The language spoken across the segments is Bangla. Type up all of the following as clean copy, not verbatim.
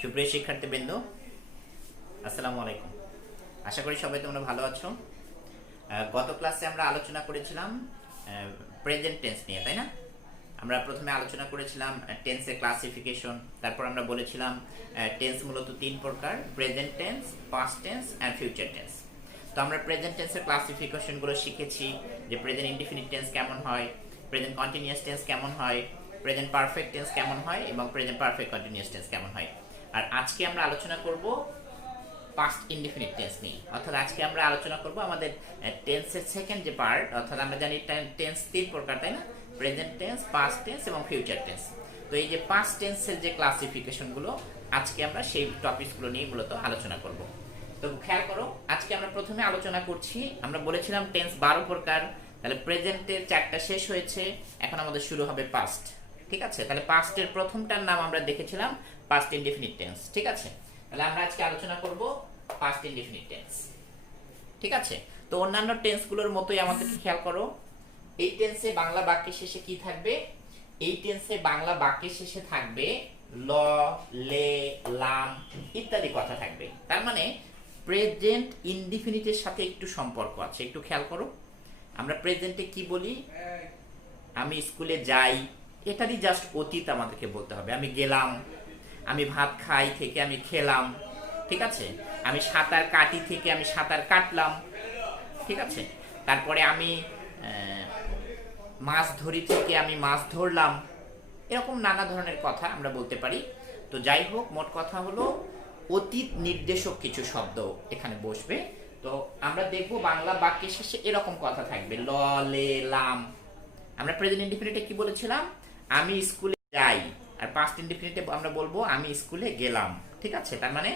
সুপ্রিয় শিক্ষার্থীবৃন্দ, আসসালামু আলাইকুম। আশা করি সবাই তোমরা ভালো আছো। গত ক্লাসে আমরা আলোচনা করেছিলাম প্রেজেন্ট টেন্স নিয়ে, তাই না? আমরা প্রথমে আলোচনা করেছিলাম টেন্সের ক্লাসিফিকেশন। তারপর আমরা বলেছিলাম টেন্স মূলত তিন প্রকার: present tense, past tense and future tense. তো আমরা প্রেজেন্ট টেন্সের ক্লাসিফিকেশনগুলো শিখেছি, যে প্রেজেন্ট ইনডিফিনিট টেন্স কেমন হয়, প্রেজেন্ট কন্টিনিউয়াস টেন্স কেমন হয়, প্রেজেন্ট পারফেক্ট টেন্স কেমন হয় এবং প্রেজেন্ট পারফেক্ট কন্টিনিউয়াস টেন্স কেমন হয়। আর আজকে আমরা আলোচনা করব পাস্ট ইনডিফিনিট টেন্স নিয়ে। অর্থাৎ আজকে আমরা আলোচনা করব আমাদের টেন্সের সেকেন্ড যে পার্ট। অর্থাৎ আমরা জানি টেন্স তিন প্রকার, তাই না? প্রেজেন্ট টেন্স, পাস্ট টেন্স এবং ফিউচার টেন্স। তো এই যে পাস্ট টেন্সের যে ক্লাসিফিকেশনগুলো, আজকে আমরা সেই টপিকসগুলো নিয়ে মূলত আলোচনা করব। তো খেয়াল করো, আজকে আমরা প্রথমে আলোচনা করছি, আমরা বলেছিলাম টেন্স 12 প্রকার। তাহলে প্রেজেন্টের 4টা শেষ হয়েছে, এখন আমাদের শুরু হবে পাস্ট। ঠিক আছে? তাহলে পাস্টের প্রথমটার নাম আমরা দেখেছিলাম পাস্ট ইনডিফিনিট টেন্স। ঠিক আছে? তাহলে আমরা আজকে আলোচনা করব পাস্ট ইনডিফিনিট টেন্স। ঠিক আছে? তো অন্যান্য টেন্সগুলোর মতোই আমাদেরকে খেয়াল করো, এই টেন্সে বাংলা বাক্যের শেষে কি থাকবে? এই টেন্সে বাংলা বাক্যের শেষে থাকবে ল, লে, লাম ইত্যাদি কথা থাকবে। তার মানে প্রেজেন্ট ইনডিফিনিটের সাথে একটু সম্পর্ক আছে। একটু খেয়াল করো, আমরা প্রেজেন্টে কি বলি? আমি স্কুলে যাই, এটারই জাস্ট অতীত আমাদেরকে বলতে হবে। আমি গেলাম, আমি ভাত খাই থেকে আমি খেলাম। ঠিক আছে? আমি সাঁতার কাটি থেকে আমি সাঁতার কাটলাম। ঠিক আছে? তারপরে আমি মাছ ধরি থেকে আমি মাছ ধরলাম। এরকম নানা ধরনের কথা আমরা বলতে পারি। তো যাই হোক, মোট কথা হলো অতীত নির্দেশক কিছু শব্দ এখানে বসবে। তো আমরা দেখব বাংলা বাক্যের শেষে এরকম কথা থাকবে ল, লে, লাম। আমরা প্রেজেন্ট ইনডিফিনিটে কি বলেছিলাম? আমি স্কুলে যাই। আর পাস্ট ইনডিফিনিটে আমরা বলবো আমি স্কুলে গেলাম। ঠিক আছে? তার মানে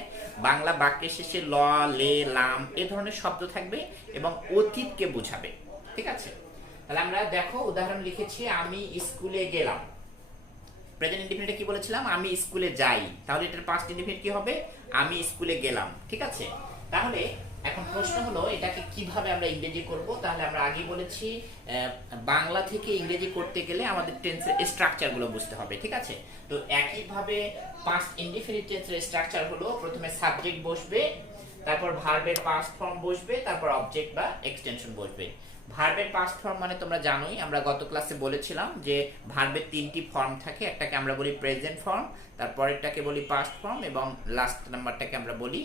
বাংলা বাক্যের শেষে ল, লে, লাম এ ধরনের শব্দ থাকবে এবং অতীতকে বোঝাবে। ঠিক আছে? তাহলে আমরা দেখো উদাহরণ লিখেছি, আমি স্কুলে গেলাম। প্রেজেন্ট ইনডিফিনিটে কি বলেছিলাম? আমি স্কুলে যাই। তাহলে এটার পাস্ট ইনডিফিনিট কি হবে? আমি স্কুলে গেলাম। ঠিক আছে? তাহলে এখন প্রশ্ন হলো এটাকে কিভাবে আমরা ইংরেজি করব। তাহলে আমরা আগে বলেছি বাংলা থেকে ইংরেজি করতে গেলে আমাদের টেন্সের স্ট্রাকচারগুলো বুঝতে হবে। ঠিক আছে? তো একইভাবে পাস্ট ইনডিফিনিট টেন্সের স্ট্রাকচার হলো, প্রথমে সাবজেক্ট বসবে, তারপর ভার্বের পাস্ট ফর্ম বসবে, তারপর অবজেক্ট বা এক্সটেনশন বসবে। ভার্বের পাস্ট ফর্ম মানে তোমরা জানোই, আমরা গত ক্লাসে বলেছিলাম যে ভার্বের 3টি ফর্ম থাকে। একটাকে আমরা বলি প্রেজেন্ট ফর্ম, তারপরেরটাকে বলি পাস্ট ফর্ম এবং লাস্ট নাম্বারটাকে আমরা বলি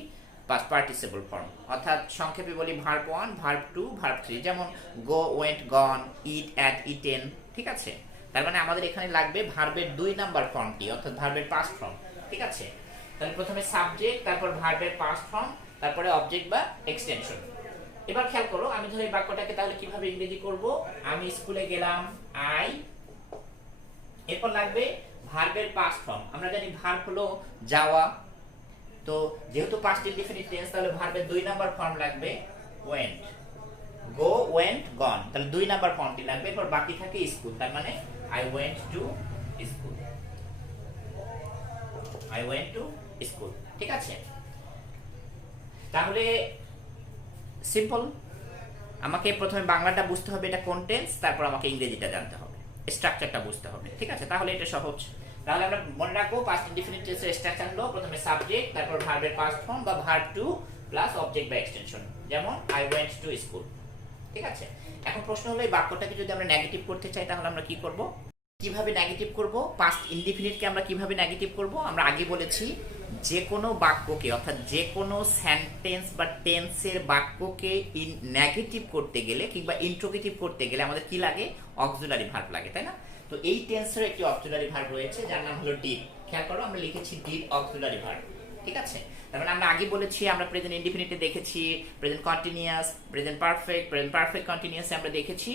পাস্ট পার্টিসিপল ফর্ম। অর্থাৎ সংক্ষেপে বলি ভার্ব 1, ভার্ব 2, ভার্ব 3। যেমন go, went, gone, eat, ate, eaten. ঠিক আছে? তার মানে আমাদের এখানে লাগবে ভার্বের 2 নাম্বার ফর্মটি, অর্থাৎ ভার্বের পাস্ট ফর্ম। ঠিক আছে? তাহলে প্রথমে সাবজেক্ট, তারপর ভার্বের পাস্ট ফর্ম, তারপরে অবজেক্ট বা এক্সটেনশন। এবার খেয়াল করো, আমি ধরে বাক্যটাকে তাহলে কিভাবে ইংরেজি করব? আমি স্কুলে গেলাম, আই। এরপর লাগবে ভার্বের পাস্ট ফর্ম। আমরা জানি ভার্ব হলো যাওয়া। তো যেহেতু পাস্ট ইনডিফিনিট টেন্স, তাহলে ভার্বের 2 নাম্বার ফর্ম লাগবে ওয়েন্ট। গো, ওয়েন্ট, গন। তাহলে 2 নাম্বার ফর্মটি লাগবে। এরপর বাকি থাকে স্কুল। তার মানে I went to school. I went to school. ঠিক আছে? তাহলে সিম্পল, আমাকে প্রথমে বাংলাটা বুঝতে হবে এটা কোন টেন্স, তারপর আমাকে ইংরেজিটা জানতে হবে, স্ট্রাকচারটা বুঝতে হবে। ঠিক আছে? তাহলে এটা সহজ। তাহলে আমরা মনে রাখবো পাস্ট ইনডিফিনিট টেন্সের স্ট্রাকচার হলো প্রথমে সাবজেক্ট, তারপর ভার্বের পাস্ট ফর্ম বা ভার্ব টু প্লাস অবজেক্ট বা এক্সটেনশন। যেমন আই ওয়েন্ট টু স্কুল। ঠিক আছে? এখন প্রশ্ন হলো এই বাক্যটাকে যদি আমরা নেগেটিভ করতে চাই, তাহলে আমরা কি করব? কিভাবে নেগেটিভ করব? পাস্ট ইনডিফিনিটকে আমরা কিভাবে নেগেটিভ করব? আমরা আগে বলেছি যে কোনো বাক্যকে, অর্থাৎ যে কোনো সেন্টেন্স বা টেন্সের বাক্যকে নেগেটিভ করতে গেলে কিংবা ইন্ট্রোগেটিভ করতে গেলে আমাদের কি লাগে? অক্সিলারি ভার্ব লাগে, তাই না? তো এই টেন্সের একটি অক্সিলারি ভার্ব রয়েছে যার নাম হলো ডিড। খেয়াল করো, আমরা লিখেছি ডিড অক্সিলারি ভার্ব। ঠিক আছে? তার মানে আমরা আগে বলেছি, আমরা প্রেজেন্ট ইনডিফিনিটে দেখেছি প্রেজেন্ট কন্টিনিউয়াস, প্রেজেন্ট পারফেক্ট কন্টিনিউয়াসে আমরা দেখেছি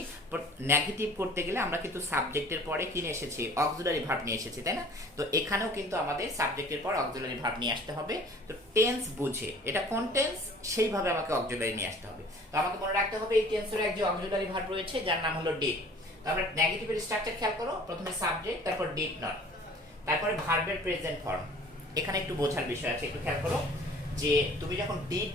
নেগেটিভ করতে গেলে আমরা কিন্তু সাবজেক্টের পরে কি নিয়ে এসেছি? অক্সিলারি ভার্ব নিয়ে এসেছি, তাই না? তো এখানেও কিন্তু আমাদের সাবজেক্টের পর অক্সিলারি ভার্ব নিয়ে আসতে হবে। তো টেন্স বুঝে এটা কোন টেন্স সেইভাবে আমাকে অক্সিলারি নিয়ে আসতে হবে। তো আমাকে মনে রাখতে হবে এই টেন্সের একজন অক্সিলারি ভার্ব রয়েছে যার নাম হলো ডিড। তো আমরা নেগেটিভের স্ট্রাকচার খেয়াল করো, প্রথমে সাবজেক্ট, তারপর ডিড নট, তারপরে ভার্বের প্রেজেন্ট ফর্ম। এখানে একটু বোঝার বিষয় আছে, একটু খেয়াল করো যে তুমি যখন ডিড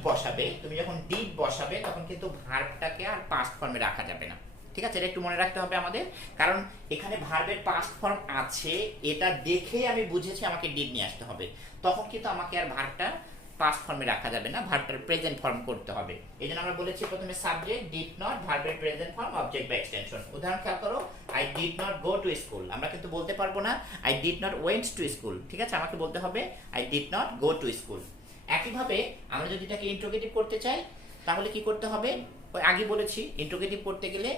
বসাবে তখন কিন্তু ভার্বটাকে আর পাস্ট ফর্মে রাখা যাবে না। ঠিক আছে, এটা একটু মনে রাখতে হবে আমাদের, কারণ এখানে ভার্বের পাস্ট ফর্ম আছে, এটা দেখে আমি বুঝেছি আমাকে ডিড নিয়ে আসতে হবে, তখন কিন্তু আমাকে আর ভার্বটা পাস্ট ফর্মে রাখা যাবে না, ভার্বটার প্রেজেন্ট ফর্ম করতে হবে। এই জন্য আমরা বলেছি প্রথমে সাবজেক্ট, ডিড নট, ভার্বের প্রেজেন্ট ফর্ম, অবজেক্ট বা এক্সটেনশন। উদাহরণ খেয়াল করো, I did not go to school, আমরা কিন্তু বলতে পারবো না I did not went to school, ঠিক আছে, আমাকে বলতে হবে I did not go to school. একইভাবে আমরা যদি এটাকে ইন্ট্রোগেটিভ করতে চাই তাহলে কি করতে হবে, ওই আগে বলেছি ইন্ট্রোগেটিভ করতে গেলে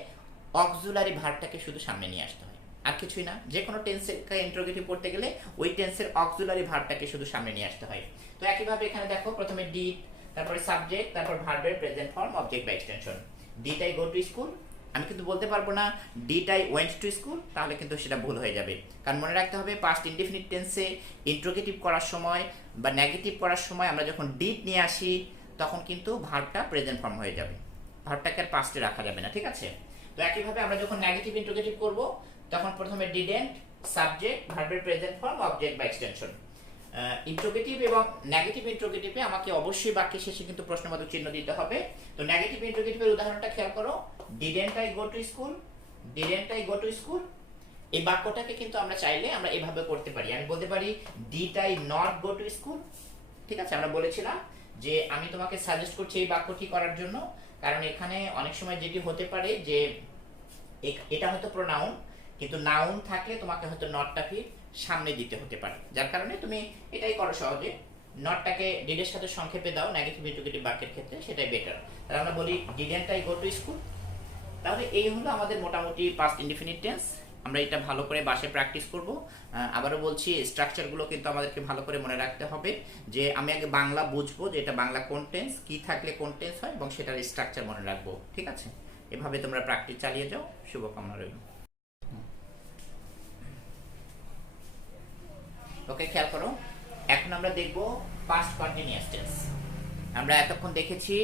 অক্সিলারি ভার্বটাকে শুধু সামনে নিয়ে আসতে হয়, আর কিছুই না। যে কোনো টেন্সের ইন্ট্রোগেটিভ করতে গেলে ওই টেন্সের অক্সিলারি ভার্বটাকে শুধু সামনে নিয়ে আসতে হয়। তো একইভাবে এখানে দেখো, প্রথমে ডিড, তারপরে সাবজেক্ট, তারপর ভার্বের প্রেজেন্ট ফর্ম, অবজেক্ট বা extension. Did I go to school, আমি কিন্তু বলতে পারবো না did I went to school, তাহলে কিন্তু সেটা ভুল হয়ে যাবে। কারণ মনে রাখতে হবে পাস্ট ইনডেফিনিট টেন্সে ইন্ট্রোগেটিভ করার সময় বা নেগেটিভ করার সময় আমরা যখন ডিড নিয়ে আসি তখন কিন্তু ভার্বটা প্রেজেন্ট ফর্ম হয়ে যাবে, ভার্বটাকে আর পাস্টে রাখা যাবে না, ঠিক আছে। তো একইভাবে আমরা যখন নেগেটিভ ইন্ট্রোগেটিভ করব তখন প্রথমে ডিডেন্ট, সাবজেক্ট, ভার্বের প্রেজেন্ট ফর্ম, অবজেক্ট বা এক্সটেনশন। ইন্ট্রোগেটিভ এবং নেগেটিভ ইন্ট্রোগেটিভে আমাকে অবশ্যই বাক্যের শেষে কিন্তু প্রশ্নবোধক চিহ্ন দিতে হবে। তো নেগেটিভ ইন্ট্রোগেটিভের উদাহরণটা খেয়াল করো, didn't I go to school, didn't I go to school. এই বাক্যটাকে কিন্তু আমরা চাইলে আমরা এভাবে করতে পারি, আমি বলতে পারি did I not go to school, ঠিক আছে। আমরা বলেছিলাম যে আমি তোমাকে সাজেস্ট করছি এই বাক্যটি করার জন্য, কারণ এখানে অনেক সময় যেটি হতে পারে যে এটা হয়তো প্রোনাউন, কিন্তু নাউন থাকলে তোমাকে হয়তো নটটা ফির সামনে দিতে হতে পারে, যার কারণে তুমি এটাই করো সহজে, নটটাকে ডিডের সাথে সংক্ষেপে দাও নেগেটিভ ইন্ট্রোগেটিভ বাক্যের ক্ষেত্রে, সেটাই বেটার। তাহলে আমরা বলি didn't I go to school. তাহলে এই হলো আমাদের মোটামুটি পাস্ট ইনডিফিনিট টেন্স। আমরা এটা ভালো করে বাসায় প্র্যাকটিস করব। আবারও বলছি স্ট্রাকচারগুলো কিন্তু আমাদেরকে ভালো করে মনে রাখতে হবে, যে আমি আগে বাংলা বুঝবো যে এটা বাংলা কোন টেন্স, কি থাকলে কোন টেন্স হয়, এবং সেটার স্ট্রাকচার মনে রাখবো, ঠিক আছে। এভাবে তোমরা প্র্যাকটিস চালিয়ে যাও, শুভকামনা রইল। ওকে, খেয়াল করো, এখন আমরা দেখব পাস্ট কন্টিনিউয়াস টেন্স। আমরা এতক্ষণ দেখেছি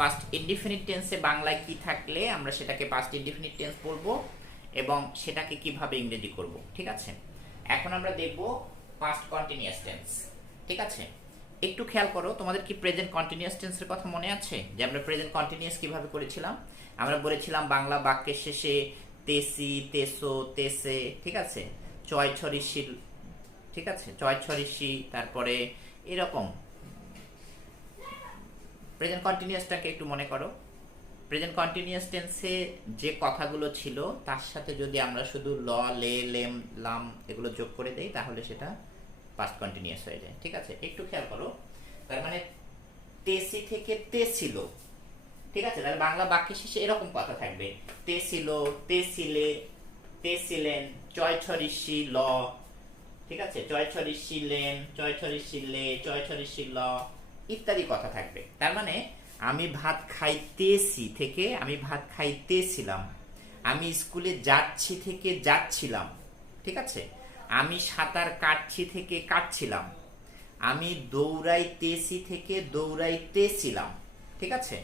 পাস্ট ইনডিফিনিট টেন্সে বাংলায় কি থাকলে আমরা সেটাকে পাস্ট ইনডিফিনিট টেন্স বলবো এবং সেটাকে কিভাবে ইংরেজি করব, ঠিক আছে। এখন আমরা দেখব পাস্ট কন্টিনিউয়াস টেন্স, ঠিক আছে। একটু খেয়াল করো, তোমাদের কি প্রেজেন্ট কন্টিনিউয়াস টেন্সের কথা মনে আছে, যে আমরা প্রেজেন্ট কন্টিনিউয়াস কিভাবে করেছিলাম? আমরা বলেছিলাম বাংলা বাক্যের শেষে তেসি, তেসো, তেসে, ঠিক আছে, চয় ছরিশিল, ঠিক আছে, চয় ছরিশি, তারপরে এরকম। প্রেজেন্ট কন্টিনিউয়াসটাকে একটু মনে করো, প্রেজেন্ট কন্টিনিউয়াস টেন্সে যে কথাগুলো ছিল তার সাথে যদি আমরা শুধু ল, লে, লেম, লাম এগুলো যোগ করে দেই তাহলে সেটা পাস্ট কন্টিনিউয়াস হয়ে যায়, ঠিক আছে। একটু খেয়াল করো, তার মানে তেসি থেকে তে ছিল, ঠিক আছে, তাহলে বাংলা বাক্যের শেষে এরকম কথা থাকবে, তে ছিল, তে ছিলে, তে ছিলেন, চয় ছরিশি ল, ঠিক আছে, চয় ছরিশিলেন, চয় ছরিশিলে, চয় ছরিশিল ইত্যাদি কথা থাকবে। তার মানে আমি ভাত খাইতেছি থেকে আমি ভাত খাইতেছিলাম, আমি স্কুলে যাচ্ছি থেকে যাচ্ছিলাম, ঠিক আছে, আমি সাঁতার কাটছি থেকে কাটছিলাম, আমি দৌড়াইতেছি থেকে দৌড়াইতেছিলাম, ঠিক আছে,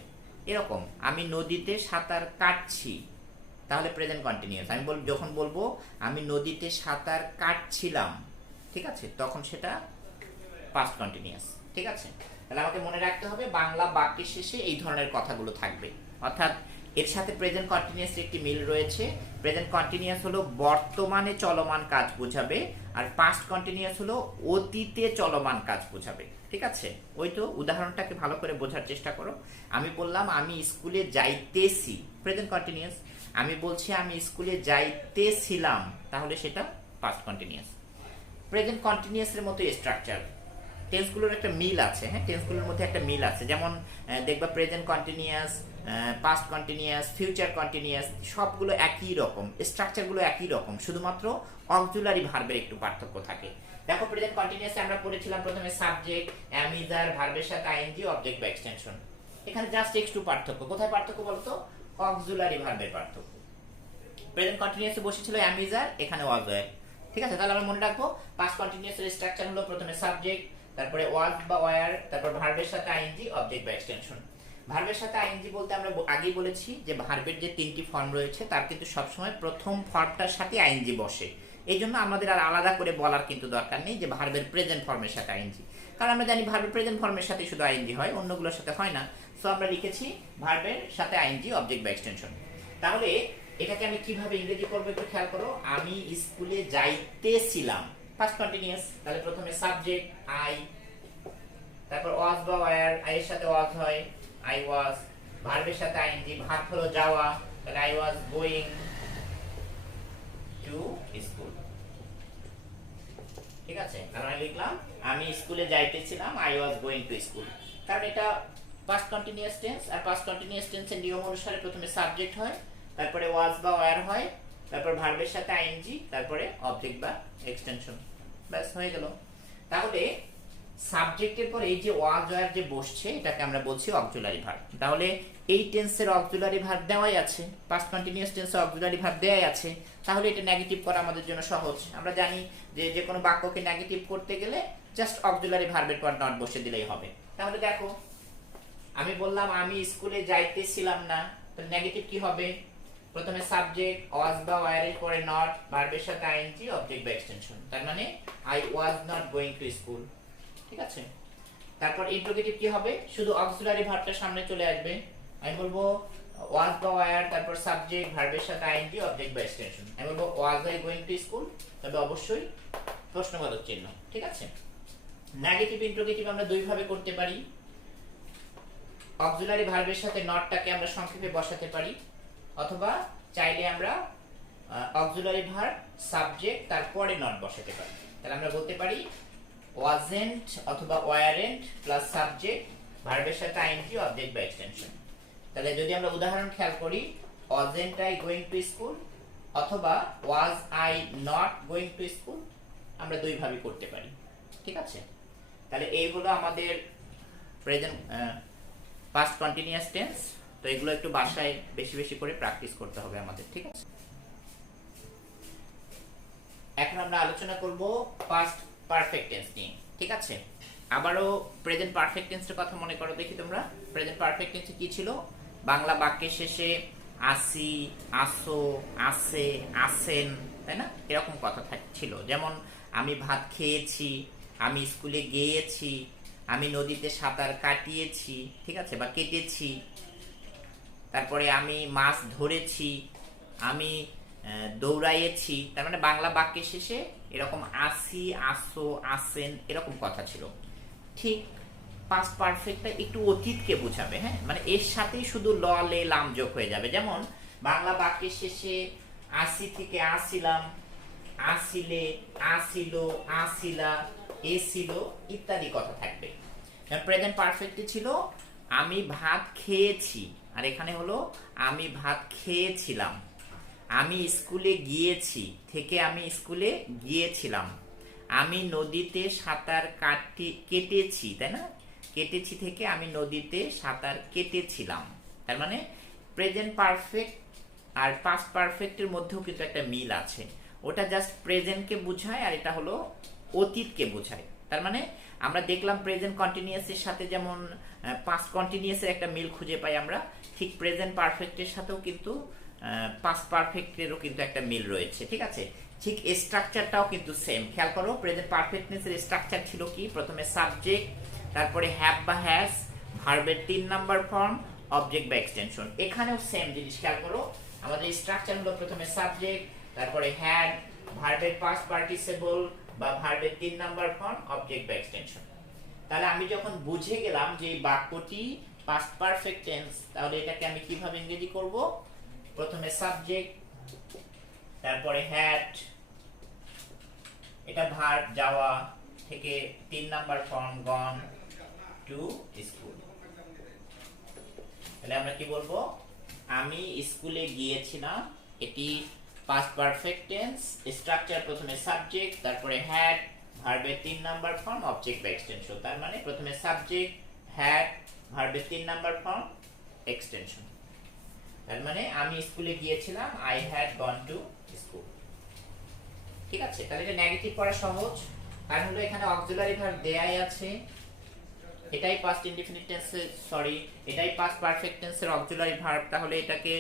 এরকম। আমি নদীতে সাঁতার কাটছি, তাহলে প্রেজেন্ট কন্টিনিউয়াস। আমি যখন বলবো আমি নদীতে সাঁতার কাটছিলাম, ঠিক আছে, তখন সেটা পাস্ট কন্টিনিউয়াস, ঠিক আছে। তাহলে আমাকে মনে রাখতে হবে বাংলা বাক্যের শেষে এই ধরনের কথাগুলো থাকবে, অর্থাৎ এর সাথে প্রেজেন্ট কন্টিনিউয়াস একটি মিল রয়েছে। প্রেজেন্ট কন্টিনিউয়াস হলো বর্তমানে চলমান কাজ বোঝাবে, আর পাস্ট কন্টিনিউয়াস হলো অতীতে চলমান কাজ বোঝাবে, ঠিক আছে। ওই তো উদাহরণটাকে ভালো করে বোঝার চেষ্টা করো। আমি বললাম আমি স্কুলে যাইতেছি, প্রেজেন্ট কন্টিনিউয়াস। আমি বলছি আমি স্কুলে যাইতেছিলাম, তাহলে সেটা পাস্ট কন্টিনিউয়াস। প্রেজেন্ট কন্টিনিউয়াসের মতো স্ট্রাকচার, টেন্সগুলোর একটা মিল আছে, হ্যাঁ, টেন্সগুলোর মধ্যে একটা মিল আছে। যেমন দেখবা present continuous, past continuous, future continuous সবগুলো একই রকম, স্ট্রাকচারগুলো একই রকম, শুধুমাত্র অক্সিলারি ভার্বের একটু পার্থক্য থাকে। দেখো প্রেজেন্ট কন্টিনিউয়াসে আমরা পড়েছিলাম প্রথমে সাবজেক্ট, অ্যাম, ইজ, আর, ভার্বের সাথে আইএনজি, অবজেক্ট বা এক্সটেনশন। এখানে জাস্ট একটু পার্থক্য, কোথায় পার্থক্য বলতো? অক্সিলারি ভার্বের পার্থক্য। প্রেজেন্ট কন্টিনিউয়াসে বসেছিল অ্যাম, ইজ, আর, এখানে ওয়াজ, ওয়্যার, ঠিক আছে। তাহলে আমরা মনে রাখবো পাস্ট কন্টিনিউয়াসের স্ট্রাকচার হলো প্রথমে সাবজেক্ট, তারপরে ওয়াজ বা ওয়্যার, তারপর ভার্বের সাথে আইএনজি, অবজেক্ট বা এক্সটেনশন। ভার্বের সাথে আইএনজি বলতে আমরা আগেই বলেছি যে ভার্বের যে তিনটি ফর্ম রয়েছে তার কিন্তু সবসময় প্রথম ফর্মটার সাথে আইএনজি বসে। এই জন্য আমাদের আর আলাদা করে বলার কিন্তু দরকার নেই যে ভার্বের প্রেজেন্ট ফর্মের সাথে আইএনজি, কারণ আমরা জানি ভার্বের প্রেজেন্ট ফর্মের সাথে শুধু আইএনজি হয়, অন্যগুলোর সাথে হয় না। সো আমরা লিখেছি ভার্বের সাথে আইএনজি, অবজেক্ট বা এক্সটেনশন। তাহলে এটাকে আমি কিভাবে ইংরেজি করবো একটু খেয়াল করো। আমি স্কুলে যাইতেছিলাম, ফার্স্ট কন্টিনিউয়াস, তাহলে প্রথমে সাবজেক্ট আই, তারপর ওয়াজ বা ওয়্যার, আই এর সাথে ওয়াজ হয়, আই ওয়াজ, ভার্বের সাথে আইএনজি, ভার্ব হলো যাওয়া, তাহলে I was going to school. ঠিক আছে, কারণ আমি লিখলাম আমি স্কুলে যাইতেছিলাম, I was going to school, কারণ এটা পাস্ট কন্টিনিউয়াস টেন্স, আর পাস্ট কন্টিনিউয়াস টেন্সের নিয়ম অনুসারে প্রথমে সাবজেক্ট হয়, তারপরে ওয়াজ বা ওয়্যার হয়, তারপর ভার্বের সাথে আইএনজি, তারপরে অবজেক্ট বা এক্সটেনশন, ব্যাস হয়ে গেল। তাহলে সাবজেক্টের পর এই যে ওয়াজ ওয়্যার যে বসছে, এটাকে আমরা বলছি অক্সিলারি ভার্ব। তাহলে এই টেন্সের অক্সিলারি ভার্ব দেওয়াই আছে, পাস্ট কন্টিনিউয়াস টেন্সের অক্সিলারি ভার্ব দেওয়াই আছে, তাহলে এটা নেগেটিভ করা আমাদের জন্য সহজ। আমরা জানি যে যে কোনো বাক্যকে নেগেটিভ করতে গেলে জাস্ট অক্সিলারি ভার্বের পর নট বসে দিলেই হবে। তাহলে দেখো, আমি বললাম আমি স্কুলে যাইতেছিলাম না, তাহলে নেগেটিভ কি হবে? প্রথমে সাবজেক্ট ওয়াজ বা ওয়্যার এর পরে নট, ভার্বের সাথে আইএনজি, অবজেক্ট বা এক্সটেনশন, তার মানে I was not going to school. ঠিক আছে, তারপর ইন্টারোগেটিভ কি হবে? শুধু অক্সিলারি ভার্বটা সামনে চলে আসবে, আমি বলবো ওয়াজ বা ওয়্যার, তারপর সাবজেক্ট, ভার্বের সাথে আইএনজি, অবজেক্ট বা এক্সটেনশন, আমি বলবো was I going to school, তবে অবশ্যই প্রশ্নবোধক চিহ্ন। ঠিক আছে, নেগেটিভ ইন্টারোগেটিভ আমরা দুই ভাবে করতে পারি, অক্সিলারি ভার্বের সাথে নটটাকে আমরা সংক্ষেপে বসাতে পারি, অথবা চাইলে আমরা অক্সিলারি ভার্ব সাবজেক্ট তারপরে নট বসাতে পারি। তাহলে আমরা বলতে পারি ওয়াজেন্ট অথবা ওয়ারেন্ট প্লাস সাবজেক্ট, ভার্বের সাথে আইএনজি, অবজেক্ট বা এক্সটেনশন। তাহলে যদি আমরা উদাহরণ খেয়াল করি, wasn't I going to school অথবা was I not going to school, আমরা দুই ভাবে করতে পারি। ঠিক আছে, তাহলে এই হলো আমাদের প্রেজেন্ট পাস্ট কন্টিনিউয়াস টেন্স। তো এগুলো একটু বাসায় বেশি বেশি করে প্র্যাকটিস করতে হবে আমাদের। ঠিক আছে, এখন আমরা আলোচনা করব পাস্ট পারফেক্ট টেন্স নিয়ে। ঠিক আছে, আবারও প্রেজেন্ট পারফেক্ট টেন্সের কথা মনে করো দেখি তোমরা। প্রেজেন্ট পারফেক্ট টেন্সে কি ছিল? বাংলা বাক্যের শেষে আসি, আসো, আসে, আসেন, তাই না, এরকম কথা ছিল। যেমন আমি ভাত খেয়েছি, আমি স্কুলে গিয়েছি, আমি নদীতে সাঁতার কাটিয়েছি, ঠিক আছে, বা কেটেছি, তারপরে আমি মাছ ধরেছি, আমি দৌড়াইয়েছি। তার মানে বাংলা বাক্যের শেষে এরকম আসি, আসো, আসেন এরকম কথা ছিল। ঠিক পাস্ট পারফেক্টটা একটু অতীতকে বোঝাবে, হ্যাঁ, মানে এর সাথেই শুধু ল লে লাম যোগ হয়ে যাবে। যেমন বাংলা বাক্যের শেষে আসি থেকে আসিলাম, আসিলে, আসিল, আসিলা, এসিল ইত্যাদি কথা থাকবে। প্রেজেন্ট পারফেক্টে ছিল আমি ভাত খেয়েছি, আর এখানে হলো আমি ভাত খেয়েছিলাম। আমি স্কুলে গিয়েছি থেকে আমি স্কুলে গিয়েছিলাম। আমি নদীতে সাঁতার কেটেছি, তাই না, কেটেছি থেকে আমি নদীতে সাঁতার কেটেছিলাম। তার মানে প্রেজেন্ট পারফেক্ট আর পাস্ট পারফেক্টের মধ্যেও কিন্তু একটা মিল আছে। ওটা জাস্ট প্রেজেন্টকে বোঝায়, আর এটা হলো অতীতকে বোঝায়। তার মানে আমরা দেখলাম প্রেজেন্ট কন্টিনিউয়াসের সাথে যেমন পাস্ট কন্টিনিউয়াসের একটা মিল খুঁজে পাই আমরা, ঠিক প্রেজেন্ট পারফেক্টের সাথেও কিন্তু পাস্ট পারফেক্টেরও কিন্তু একটা মিল রয়েছে। ঠিক আছে, ঠিক স্ট্রাকচারটাও কিন্তু সেম। খেয়াল করো, প্রেজেন্ট পারফেক্টনেসের স্ট্রাকচার ছিল কি? প্রথমে সাবজেক্ট, তারপরে হ্যাভ বা হ্যাজ, ভার্বের 3 নাম্বার ফর্ম, অবজেক্ট বা এক্সটেনশন। এখানেও সেম জিনিস খেয়াল করো, আমাদের স্ট্রাকচার হলো প্রথমে সাবজেক্ট, তারপরে হ্যাড, ভার্বের পাস্ট পার্টিসিপল বা ভার্বের 3 নাম্বার ফর্ম, অবজেক্ট বা এক্সটেনশন। তাহলে আমি যখন বুঝে গেলাম যে এই বাক্যটি পাস্ট পারফেক্ট টেন্স, তাহলে এটাকে আমি কিভাবে ইংরেজি করব? প্রথমে সাবজেক্ট, তারপরে হ্যাড, এটা ভার্ব যাওয়া থেকে 3 number form gone to school. তাহলে আমরা কি বলবো? আমি স্কুলে গিয়েছিলাম, এটি পাস্ট পারফেক্ট টেন্স। স্ট্রাকচার প্রথমে সাবজেক্ট, তারপরে হ্যাড, ভার্বের 3 নাম্বার ফর্ম, অবজেক্ট বা এক্সটেনশন। তার মানে প্রথমে সাবজেক্ট, হ্যাড, ভার্বের 3 নাম্বার ফর্ম, এক্সটেনশন। তার মানে আমি স্কুলে গিয়েছিলাম, I had gone to school. ঠিক আছে, তাহলে এটা নেগেটিভ করা সহজ, কারণ হলো এখানে অক্সিলারি ভার্ব দেয়াই আছে। এটাই পাস্ট ইনডিফিনিট টেন্সের, সরি, এটাই পাস্ট পারফেক্ট টেন্সের অক্সিলারি ভার্ব। তাহলে এটাকে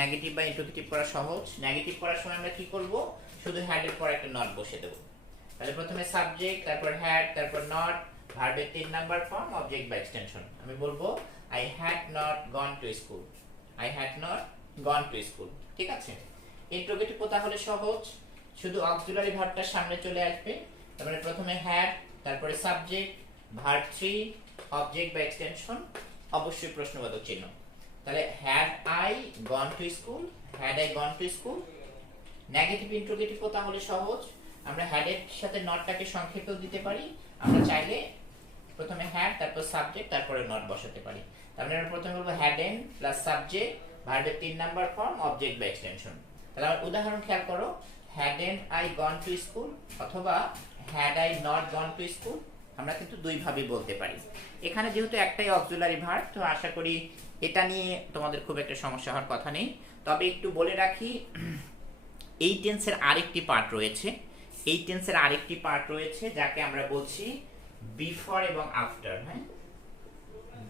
নেগেটিভ বা ইন্টারোগেটিভ করা সহজ। নেগেটিভ করার সময় আমরা কি করব? শুধু হ্যাড এর পর একটা নট বসে দেব। তাহলে প্রথমে সাবজেক্ট, তারপর হ্যাড, তারপর নট, ভার্বের 3 নাম্বার ফর্ম, অবজেক্ট বা এক্সটেনশন। আমি বলবো I had not gone to school, I had not gone to school. ঠিক আছে। ইন্ট্রোগেটিভ কথা হলে সহজ, শুধু অক্সিলারি ভার্বটার সামনে চলে আসবে, তারপরে প্রথমে হ্যাড, তারপরে সাবজেক্ট, ভার্ব 3, অবজেক্ট বা এক্সটেনশন, অবশ্যই প্রশ্নবোধক চিহ্ন। তাহলে had I gone to school, had I gone to school. Negative interrogative কথা হলে সহজ, আমরা হ্যাডের সাথে নটটাকে সংক্ষেপেও দিতে পারি, আমরা চাইলে প্রথমে হ্যাড তারপর সাবজেক্ট তারপরে নট বসাতে পারি। তাহলে আমরা প্রথমে বলবো হ্যাডেন প্লাস সাবজেক্ট, ভার্বের 3 নাম্বার ফর্ম, অবজেক্ট বা এক্সটেনশন। তাহলে আমার উদাহরণ খেয়াল করো, হ্যাডেন আই গন টু স্কুল অথবা had I not gone to school, আমরা কিন্তু দুই ভাবেই বলতে পারি। এখানে যেহেতু একটাই অক্সিলারি ভার্ব, তো আশা করি এটা নিয়ে তোমাদের খুব একটা সমস্যা হওয়ার কথা নেই। তবে একটু বলে রাখি, এই টেন্সের আরেকটি পার্ট রয়েছে, এই টেন্সের আরেকটি পার্ট রয়েছে যাকে আমরা বলছি বিফোর এবং আফটার। হ্যাঁ,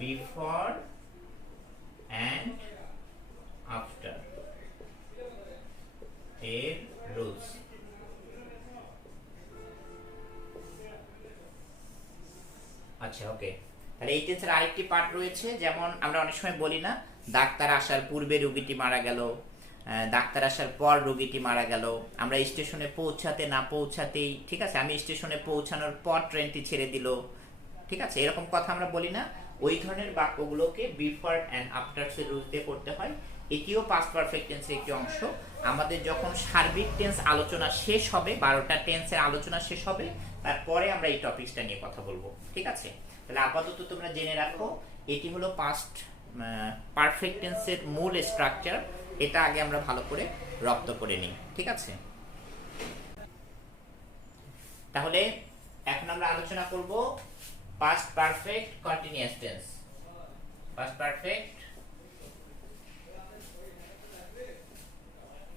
বিফোর অ্যান্ড আফটার এর রুলস। আচ্ছা, ওকে। তাহলে এই টেন্সের আরেকটি পার্ট রয়েছে, যেমন আমরা অনেক সময় বলি না, ডাক্তার আসার পূর্বে রোগীটি মারা গেল, ডাক্তার আসার পর রোগীটি মারা গেল, আমরা স্টেশনে পৌঁছাতে না পৌঁছাতেই, ঠিক আছে, আমি স্টেশনে পৌঁছানোর পর ট্রেনটি ছেড়ে দিল, ঠিক আছে, এরকম কথা আমরা বলি না। ওই ধরনের বাক্যগুলোকে বিফোর অ্যান্ড আফটার এর রুলস দিয়ে করতে হয়। এটিও পাস্ট পারফেক্ট টেন্সের একটি অংশ। আমাদের যখন সার্বিক টেন্স আলোচনা শেষ হবে, 12টা টেন্সের আলোচনা শেষ হবে, তারপরে আমরা এই টপিকসটা নিয়ে কথা বলবো, ঠিক আছে। তাহলে আপাতত তোমরা জেনে রাখো, এটি হলো পাস্ট পারফেক্ট টেন্সের মূল স্ট্রাকচার। এটা আগে আমরা ভালো করে রপ্ত করে নিই, ঠিক আছে। তাহলে এখন আমরা আলোচনা করব past perfect continuous tense. Past perfect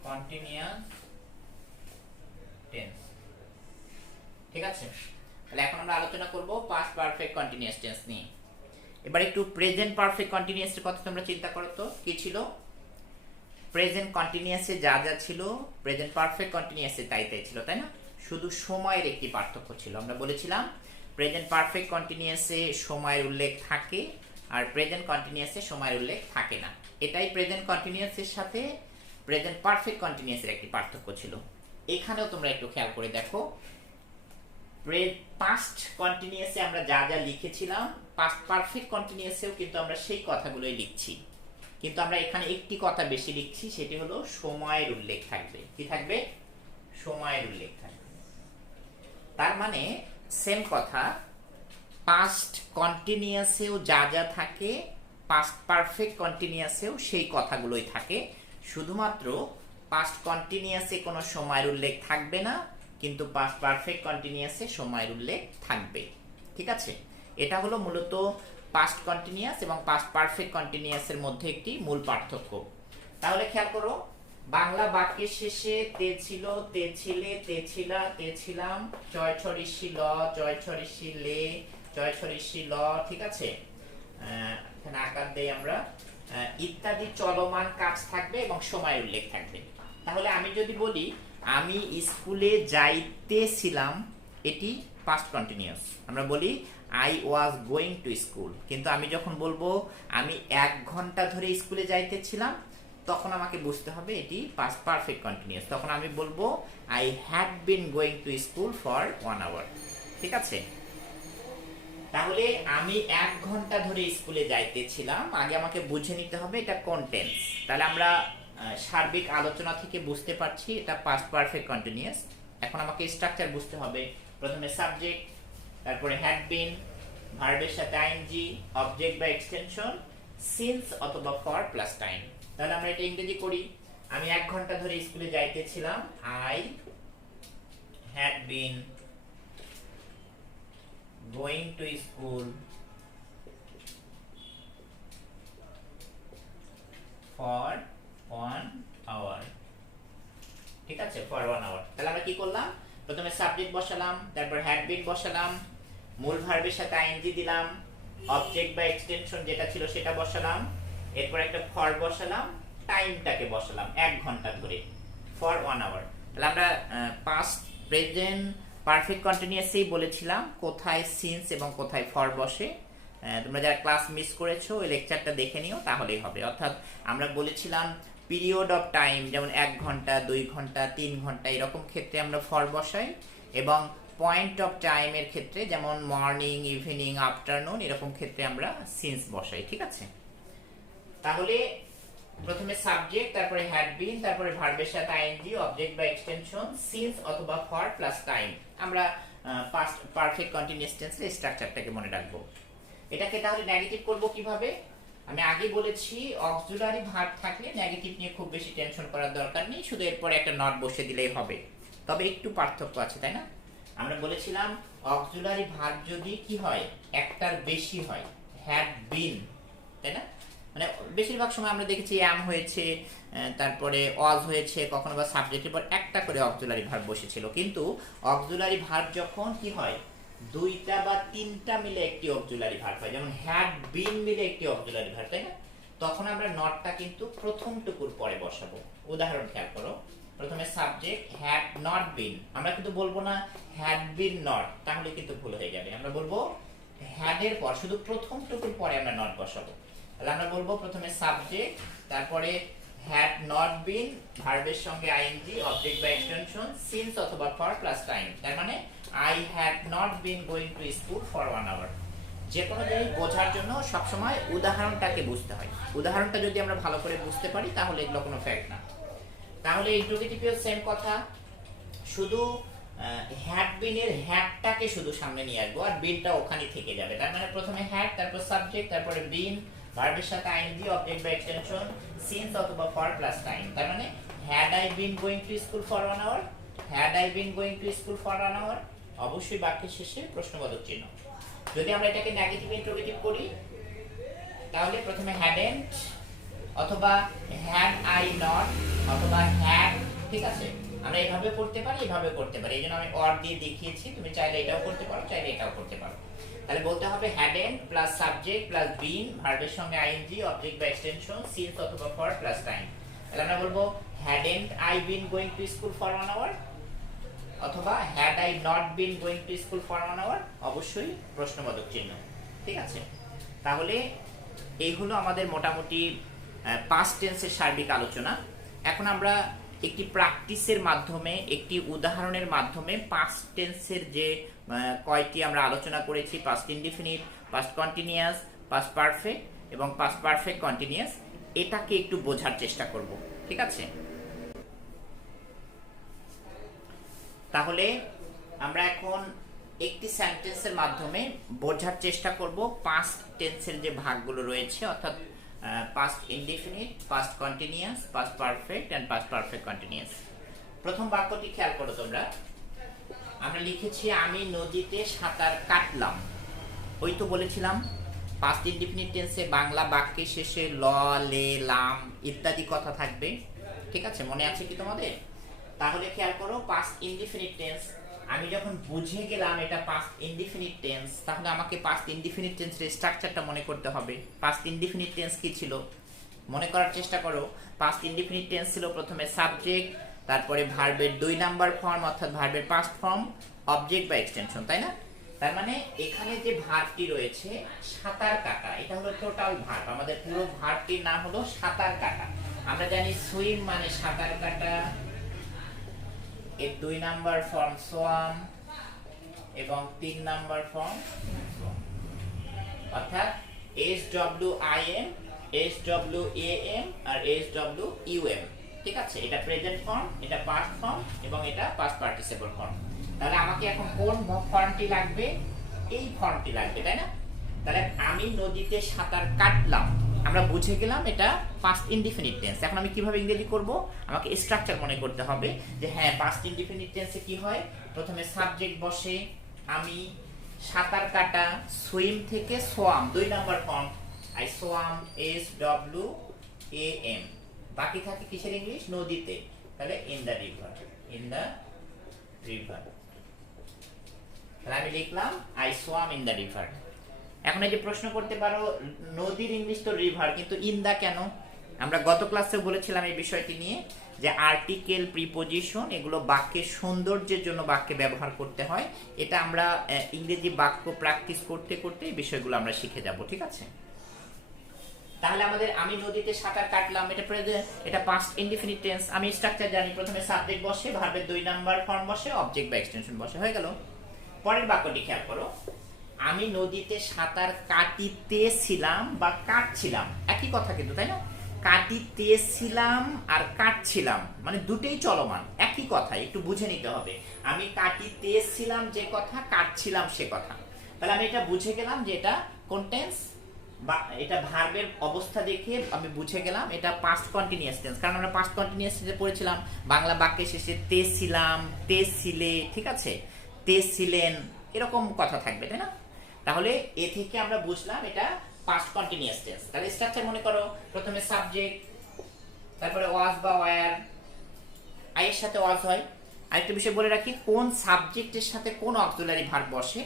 continuous tense, ঠিক আছে। তাহলে এখন আমরা আলোচনা করব পাস্ট পারফেক্ট কন্টিনিউয়াস টেন্স নিয়ে। এবার একটু প্রেজেন্ট পারফেক্ট কন্টিনিউয়াস এর কথা তোমরা চিন্তা করো তো, কি ছিল? প্রেজেন্ট কন্টিনিউয়াসে যা যা ছিল, প্রেজেন্ট পারফেক্ট কন্টিনিউয়াসে তাই তাই ছিল, তাই না? শুধু সময়ের একটি পার্থক্য ছিল। আমরা বলেছিলাম প্রেজেন্ট পারফেক্ট কন্টিনিউয়াসে সময়ের উল্লেখ থাকে, আর প্রেজেন্ট কন্টিনিউয়াসে সময়ের উল্লেখ থাকে না। এটাই প্রেজেন্ট কন্টিনিউয়াসের সাথে প্রেজেন্ট পারফেক্ট কন্টিনিউয়াসের একটি পার্থক্য ছিল। এখানেও তোমরা একটু খেয়াল করে দেখো, পাস্ট কন্টিনিউয়াসে আমরা যা যা লিখেছিলাম, পাস্ট পারফেক্ট কন্টিনিউয়াসেও কিন্তু আমরা সেই কথাগুলোই লিখছি, কিন্তু আমরা এখানে একটি কথা বেশি লিখছি, সেটি হলো সময়ের উল্লেখ থাকবে। কি থাকবে? সময়ের উল্লেখ থাকবে। তার মানে সেম কথা, পাস্ট কন্টিনিউয়াসেও যা যা থাকে, পাস্ট পারফেক্ট কন্টিনিউয়াসেও সেই কথাগুলোই থাকে। শুধুমাত্র পাস্ট কন্টিনিউয়াসে কোনো সময়ের উল্লেখ থাকবে না, কিন্তু পাস্ট পারফেক্ট কন্টিনিউয়াসে সময়ের উল্লেখ থাকবে, ঠিক আছে। এটা হলো মূলত পাস্ট কন্টিনিউয়াস এবং পাস্ট পারফেক্ট কন্টিনিউয়াসের মধ্যে একটি মূল পার্থক্য। তাহলে খেয়াল করো, বাংলা বাক্যের শেষে তে ছিল, তে ছিলে, তে ছিলা, তে ছিলাম, চয় ছড়িষি ল, চয় ছড়িষি লে, চয় ছড়িষি ল, ঠিক আছে। এখানে আকার দেই আমরা, ইত্যাদি চলমান কাজ থাকবে এবং সময় উল্লেখ থাকবে। তাহলে আমি যদি বলি আমি স্কুলে যাইতেছিলাম, এটি পাস্ট কন্টিনিউয়াস। আমরা বলি I was going to school, কিন্তু আমি যখন বলবো আমি 1 ঘন্টা ধরে স্কুলে যাইতেছিলাম, তখন আমাকে বুঝতে হবে এটি পাস্ট পারফেক্ট কন্টিনিউয়াস। তখন আমি বলবো I had been going to school for 1 hour, ঠিক আছে। তাহলে আমি 1 ঘন্টা ধরে স্কুলে যাইতেছিলাম, আগে আমাকে বুঝে নিতে হবে এটা কোন টেন্স। তাহলে আমরা সার্বিক আলোচনা থেকে বুঝতে পারছি এটা পাস্ট পারফেক্ট কন্টিনিউয়াস। এখন আমাকে স্ট্রাকচার বুঝতে হবে। প্রথমে সাবজেক্ট, তারপরে হ্যাড বিন, ভার্বের সাথে আইএনজি, অবজেক্ট বা এক্সটেনশন, সিন্স অথবা ফর প্লাস টাইম। তাহলে আমরা এটা ইংরেজি করি। আমি 1 ঘন্টা ধরে স্কুলে যাইতেছিলাম, I had been going to school for 1 hour, ঠিক আছে, ফর 1 আওয়ার। তাহলে আমরা কি করলাম? প্রথমে সাবজেক্ট বসালাম, তারপর হ্যাড বিন বসালাম, মূল ভার্বের সাথে আইএনজি দিলাম, অবজেক্ট বা এক্সটেনশন যেটা ছিল সেটা বসালাম, এরপর একটা ফর বসালাম, টাইমটাকে বসালাম 1 ঘন্টা ধরে, ফর 1 আওয়ার। তাহলে আমরা পাস্ট প্রেজেন্ট পারফেক্ট কন্টিনিউয়াসেই বলেছিলাম কোথায় সিন্স এবং কোথায় ফর বসে। তোমরা যারা ক্লাস মিস করেছো ওই লেকচারটা দেখে নিও, তাহলেই হবে। অর্থাৎ আমরা বলেছিলাম পিরিয়ড অফ টাইম যেমন 1 ঘন্টা 2 ঘন্টা 3 ঘন্টা এরকম ক্ষেত্রে আমরা ফর বসাই, এবং পয়েন্ট অফ টাইমের ক্ষেত্রে যেমন মর্নিং, ইভিনিং, আফটারনুন এরকম ক্ষেত্রে আমরা সিন্স বসাই। ঠিক আছে, তাহলে প্রথমে সাবজেক্ট, তারপরে হ্যাড বিন, তারপরে ভার্বের সাথে আইএনজি, অবজেক্ট বা এক্সটেনশন, সিন্স অথবা ফর প্লাস টাইম। আমরা পাস্ট পারফেক্ট কন্টিনিউয়াস টেন্সের স্ট্রাকচারটাকে মনে রাখবো। এটাকে তাহলে নেগেটিভ করব কিভাবে? আমি আগে বলেছি অক্সিলারি ভার্ব থাকলে নেগেটিভ নিয়ে খুব বেশি টেনশন করার দরকার নেই, শুধু এরপরে একটা নট বসে দিলেই হবে। তবে একটু পার্থক্য আছে, তাই না? আমরা বলেছিলাম অক্সিলারি ভার্ব যদি কি হয়, একটার বেশি হয়, হ্যাড বিন, তাই না? মানে বেশিরভাগ সময় আমরা দেখেছি অ্যাম হয়েছে, তারপরে অজ হয়েছে, কখনো বা সাবজেক্টের পর একটা করে অক্সিলারি ভার্ব বসেছিল। কিন্তু অক্সিলারি ভার্ব যখন কি হয়, 2টা বা 3টা মিলে একটি অক্সিলারি ভার্ব হয়, যেমন হ্যাড বিন মিলে একটি অক্সিলারি ভার্ব, তাই না? তখন আমরা নটটা কিন্তু প্রথম টুকুর পরে বসাবো। উদাহরণ খেয়াল করো, প্রথমে সাবজেক্ট হ্যাড নট বিন, আমরা কিন্তু বলবো না হ্যাড বিন নট, তাহলে কিন্তু ভুল হয়ে যাবে। আমরা বলবো হ্যাড এর পর শুধু প্রথম টুকুর পরে আমরা নট বসাবো। তাহলে আমরা বলবো প্রথমে সাবজেক্ট, তারপরে হ্যাড নট বিন, ভার্বের সঙ্গে আইএনজি, অবজেক্ট বা এক্সটেনশন, সিন্স অথবা ফর প্লাস টাইম। তার মানে I had not been going to school for 1 hour. যে কোনো জিনিস বোঝার জন্য সবসময় উদাহরণটাকে বুঝতে হয়। উদাহরণটা যদি আমরা ভালো করে বুঝতে পারি তাহলে এগুলো কোনো ফ্যাক্ট না। তাহলে ইন্টারোগেটিভেও সেম কথা, শুধু হ্যাড বিনের হ্যাডটাকে শুধু সামনে নিয়ে আসবো আর বিনটা ওখানে থেকে যাবে। তার মানে প্রথমে হ্যাড, তারপর সাবজেক্ট, তারপরে বিন, ভার্বের সাথে আইএনজি, অবজেক্ট বা এক্সটেনশন, সিন্স অথবা ফর প্লাস টাইম। তার মানে had I been going to school for 1 hour, had I been going to school for 1 hour, অবশ্যই বাক্যের শেষে প্রশ্নবোধক চিহ্ন। যদি আমরা এটাকে নেগেটিভ ইন্টারোগেটিভ করি তাহলে প্রথমে হ্যাডেন্ট অথবা হ্যাড আই নট অথবা হ্যাড, ঠিক আছে? আমরা এইভাবে করতে পারি, এইভাবে করতে পারি, এই জন্য আমি অর দিয়ে দেখিয়েছি। তুমি চাইলে এটাও করতে পারো, চাইলে এটাও করতে পারো। তাহলে বলতে হবে hadn't plus subject plus been, ভার্বের সঙ্গে আইএনজি, অবজেক্ট বা এক্সটেনশন, সিন্স অথবা ফর প্লাস টাইম। তাহলে আমরা বলবো hadn't I been going to school for 1 hour, অথবা had I not been going to school for 1 hour, অবশ্যই প্রশ্নবোধক চিহ্ন। ঠিক আছে, তাহলে এই হলো আমাদের মোটামুটি পাস্ট টেন্সের সার্বিক আলোচনা। এখন আমরা একটি প্র্যাকটিসের মাধ্যমে, একটি উদাহরণের মাধ্যমে পাস্ট টেন্সের যে কয়টি আমরা আলোচনা করেছি, past indefinite, past continuous, past perfect এবং পাস্ট পারফেক্ট কন্টিনিউয়াস, এটাকে একটু বোঝার চেষ্টা করব। ঠিক আছে, তাহলে আমরা এখন একটি সেন্টেন্সের মাধ্যমে বোঝার চেষ্টা করব পাস্ট টেন্সের যে ভাগগুলো রয়েছে, অর্থাৎ past indefinite, past continuous, past perfect and past perfect continuous. প্রথম বাক্যটি খেয়াল করো তোমরা, আমরা লিখেছি আমি নদীতে সাঁতার কাটলাম। ওই তো বলেছিলাম পাস্ট ইনডিফিনিট টেন্সে বাংলা বাক্যের শেষে ল, লে, লাম ইত্যাদি কথা থাকবে। ঠিক আছে, মনে আছে কি তোমাদের? তাহলে খেয়াল করো, পাস্ট ইনডিফিনিট টেন্স আমি যখন বুঝে গেলাম এটা পাস্ট ইনডিফিনিট টেন্স, তাহলে আমাকে পাস্ট ইনডিফিনিট টেন্সের স্ট্রাকচারটা মনে করতে হবে। পাস্ট ইনডিফিনিট টেন্স কি ছিল মনে করার চেষ্টা করো। পাস্ট ইনডিফিনিট টেন্স ছিল প্রথমে সাবজেক্ট, তারপরে ভার্বের 2 নাম্বার ফর্ম অর্থাৎ ভার্বের পাস্ট ফর্ম, অবজেক্ট বা এক্সটেনশন, তাই না? তার মানে এখানে যে ভার্বটি রয়েছে সাঁতার কাটা, এটা হলো টোটাল ভার্ব। আমাদের পুরো ভার্বটির নাম হলো সাঁতার কাটা। আমরা জানি সুইম মানে সাঁতার কাটা, এর 2 নাম্বার ফর্ম সোয়াম এবং 3 নাম্বার ফর্ম অর্থাৎ SWIM, SWAM আর SWUM। ঠিক আছে, এটা প্রেজেন্ট ফর্ম, এটা পাস্ট ফর্ম এবং এটা পাস্ট পার্টিসিপল ফর্ম। তাহলে আমাকে এখন কোন ফর্মটি লাগবে? এই ফর্মটি লাগবে, তাই না? তাহলে আমি নদীতে সাঁতার কাটলাম, আমরা বুঝে গেলাম এটা পাস্ট ইনডিফিনিট টেন্স। এখন আমি কিভাবে ইংরেজি করব? আমাকে স্ট্রাকচার মনে করতে হবে যে হ্যাঁ, পাস্ট ইনডিফিনিট টেন্সে কি হয়, প্রথমে সাবজেক্ট বসে, আমি সাঁতার কাটা, সুইম থেকে swamp 2 number form, I swamp, SWAM, বাকি থাকে কিসের ইংলিশ? নদীতে, তাহলে in the river, in the river. তাহলে আমি লিখলাম I swamp in the river. এখন এই যে প্রশ্ন করতে পারো, নদীর ইংলিশ তো রিভার, কিন্তু ইন দা কেন? আমরা গত ক্লাসে বলেছিলাম এই বিষয়টি নিয়ে যে আর্টিকেল, প্রিপজিশন এগুলো বাক্যের সৌন্দর্যের জন্য বাক্যে ব্যবহার করতে হয়। এটা আমরা ইংরেজি বাক্য প্র্যাকটিস করতে করতে এই বিষয়গুলো আমরা শিখে যাব। ঠিক আছে, তাহলে আমাদের আমি নদীতে সাঁতার কাটলাম, এটা প্রেজেন্ট, এটা পাস্ট ইনডিফিনিট টেন্স। আমি স্ট্রাকচার জানি, প্রথমে সাবজেক্ট বসে, ভার্বের 2 নাম্বার ফর্ম বসে, অবজেক্ট বা এক্সটেনশন বসে, হয়ে গেল। পরের বাক্যটি খেয়াল করো, আমি নদীতে সাঁতার কাটিতেছিলাম বা কাটছিলাম, একই কথা কিন্তু, তাই না? কাটিতেছিলাম আর কাটছিলাম মানে দুটেই চলমান, একই কথা, একটু বুঝে নিতে হবে। আমি কাটিতেছিলাম যে কথা, কাটছিলাম সে কথা। তাহলে আমি এটা বুঝে গেলাম যে এটা কোন টেন্স, বা এটা ভার্বের অবস্থা দেখে আমি বুঝে গেলাম এটা পাস্ট কন্টিনিউয়াস টেন্স, কারণ আমরা পাস্ট কন্টিনিউয়াস টেন্সে পড়েছিলাম বাংলা বাক্যের শেষে তে ছিলাম, তে ছিলে, ঠিক আছে, তে ছিলেন, এরকম কথা থাকবে, তাই না? তাহলে এ থেকে আমরা বুঝলাম এটা পাস্ট কন্টিনিউয়াস টেন্স। তাহলে স্ট্রাকচার মনে করো, প্রথমে সাবজেক্ট, তারপরে ওয়াজ বা ওয়্যার, আই এর সাথে ওয়াজ হয়। আরেকটা বিষয় বলে রাখি, কোন সাবজেক্টের সাথে কোন অক্সিলারি ভার্ব বসে,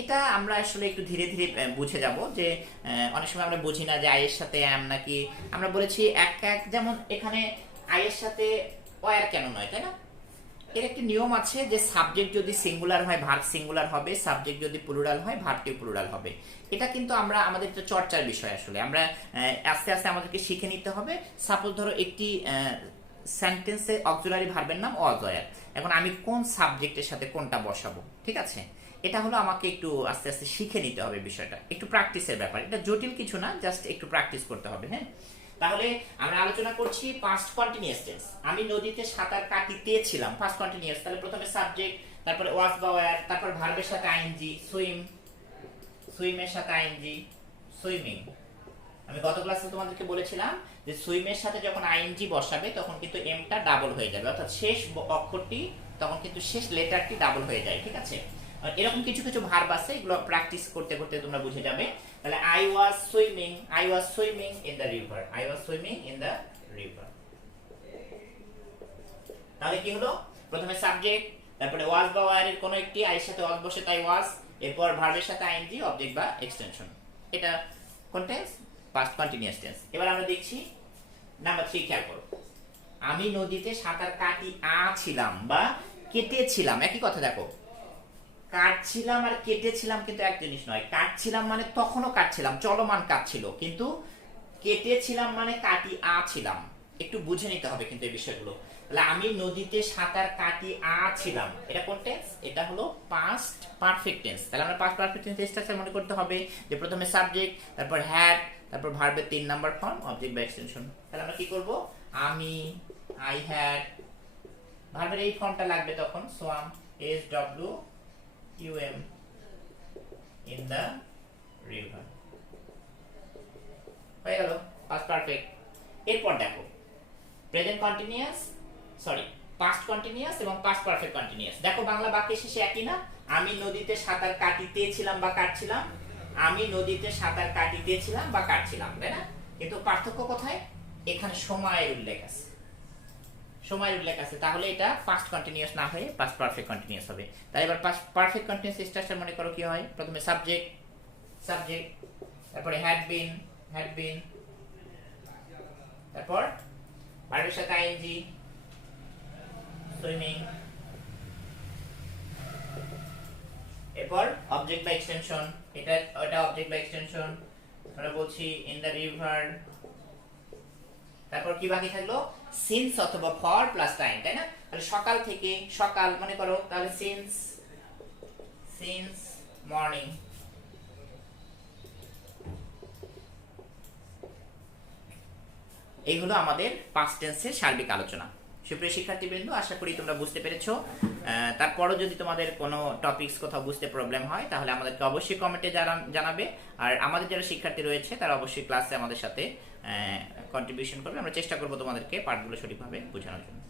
এটা আমরা আসলে একটু ধীরে ধীরে বুঝে যাব, যে অনেক সময় আমরা বুঝি না যে আই এর সাথে অ্যাম নাকি, আমরা বলেছি এক এক, যেমন এখানে আই এর সাথে ওয়্যার কেন নয়, তাই না? এর একটি নিয়ম আছে যে সাবজেক্ট যদি সিঙ্গুলার হয় ভার্ব সিঙ্গুলার হবে, সাবজেক্ট যদি প্লুরাল হয় ভার্বটিও প্লুরাল হবে। এটা কিন্তু আমরা আমাদের একটা চর্চার বিষয়, আসলে আমরা আস্তে আস্তে আমাদেরকে শিখে নিতে হবে। সাপোজ ধরো একটি সেন্টেন্সে অক্সিলারি ভার্বের নাম ওয়াজ ওয়্যার, এখন আমি কোন সাবজেক্টের সাথে কোনটা বসাবো, ঠিক আছে? এটা হলো আমাকে একটু আস্তে আস্তে শিখে নিতে হবে, বিষয়টা একটু প্র্যাকটিসের ব্যাপার, এটা জটিল কিছু না, জাস্ট একটু প্র্যাকটিস করতে হবে, হ্যাঁ। তাহলে আমরা আলোচনা করছি পাস্ট কন্টিনিউয়াস টেন্স। আমি নদীতে সাঁতার কাটিতেছিলাম, পাস্ট কন্টিনিউয়াস, তাহলে প্রথমে সাবজেক্ট, তারপরে ওয়াজ বা ওয়্যার, তারপর ভার্বের সাথে আইএনজি, সুইম, সুইমের সাথে আইএনজি, সুইমিং। আমি গত ক্লাসে তোমাদেরকে বলেছিলাম যে সুইমের সাথে যখন আইএনজি বসাবে তখন কিন্তু এমটা ডাবল হয়ে যাবে, অর্থাৎ শেষ অক্ষরটি তখন কিন্তু শেষ লেটারটি ডাবল হয়ে যায়, ঠিক আছে? এরকম কিছু কিছু ভার্ব আছে, এগুলো প্র্যাকটিস করতে করতে তোমরা বুঝে যাবে। তাহলে I was swimming in the river, I was swimming in the river. তাহলে কি হলো, প্রথমে সাবজেক্ট, তারপরে ওয়াজ বা ওয়্যার এর কোনো একটি, আই এর সাথে ওয়াজ বসে তাই ওয়াজ, এরপর ভার্বের সাথে আইএনজি, অবজেক্ট বা এক্সটেনশন, এটা কোন টেন্স, পাস্ট কন্টিনিউয়াস টেন্স। এবার আমরা দেখছি নাম্বার 3, খেয়াল করো, আমি নদীতে সাঁতার কাটিয়াছিলাম বা কেটেছিলাম, একই কথা। দেখো, কাটছিলাম আর কেটেছিলাম কিন্তু এক জিনিস নয়। কাটছিলাম মানে তখনও কাটছিলাম, চলমান কাজ ছিল, কিন্তু কেটেছিলাম মানে কাটিয়াছিলাম, একটু বুঝে নিতে হবে কিন্তু এই বিষয়গুলো। তাহলে আমি নদীতে সাঁতার কাটিয়াছিলাম, এটা কোন টেন্স, এটা হলো পাস্ট পারফেক্ট টেন্স। তাহলে আমরা পাস্ট পারফেক্ট টেন্স স্ট্রাকচার মনে করতে হবে যে প্রথমে সাবজেক্ট, তারপর হ্যাড, তারপর ভার্বের 3 নাম্বার ফর্ম, অবজেক্ট বা এক্সটেনশন। তাহলে আমরা কি করব, আমি, আই হ্যাড, ভার্বের এই ফর্মটা লাগবে তখন, swamp, S W UM, in the river, হয়ে গেল পাস্ট পারফেক্ট। এরপর দেখো present continuous, sorry past continuous এবং পাস্ট পারফেক্ট কন্টিনিউয়াস। দেখো বাংলা বাক্যের শেষে একই না, আমি নদীতে সাঁতার কাটিতেছিলাম বা কাটছিলাম, আমি নদীতে সাঁতার কাটিতেছিলাম বা কাটছিলাম, তাই না? কিন্তু পার্থক্য কোথায়, এখানে সময়ের উল্লেখ আছে, সময়ের উল্লেখ আছে। তাহলে এটা পাস্ট কন্টিনিউয়াস না হয়ে পাস্ট পারফেক্ট কন্টিনিউয়াস হবে। তাহলে এবার পাস্ট পারফেক্ট কন্টিনিউয়াস স্ট্রাকচার মনে করো কি হয়, প্রথমে সাবজেক্ট, তারপরে হ্যাড বিন, তারপর ভার্বের সাথে আইএনজি, সুইমিং, এরপর অবজেক্ট বা এক্সটেনশন, এটা অবজেক্ট বা এক্সটেনশন, আমরা বলছি ইন দ্য রিভার। তারপর কি বাকি থাকলো, সিন্স অথবা ফর প্লাস টাইম, তাই না? তাহলে সকাল থেকে, সকাল মনে করো, তাহলে সিন্স মর্নিং। এই হলো আমাদের পাস্ট টেন্সের সার্বিক আলোচনা। সুপ্রিয় শিক্ষার্থীবৃন্দ, আশা করি তোমরা বুঝতে পেরেছো। তারপরও যদি তোমাদের কোনো টপিকস কোথাও বুঝতে প্রবলেম হয় তাহলে আমাদেরকে অবশ্যই কমেন্টে জানাবে। আর আমাদের যারা শিক্ষার্থী রয়েছে তারা অবশ্যই ক্লাসে আমাদের সাথে কন্ট্রিবিউশন করবে, আমরা চেষ্টা করবো তোমাদেরকে পাঠগুলো সঠিকভাবে বোঝানোর জন্য।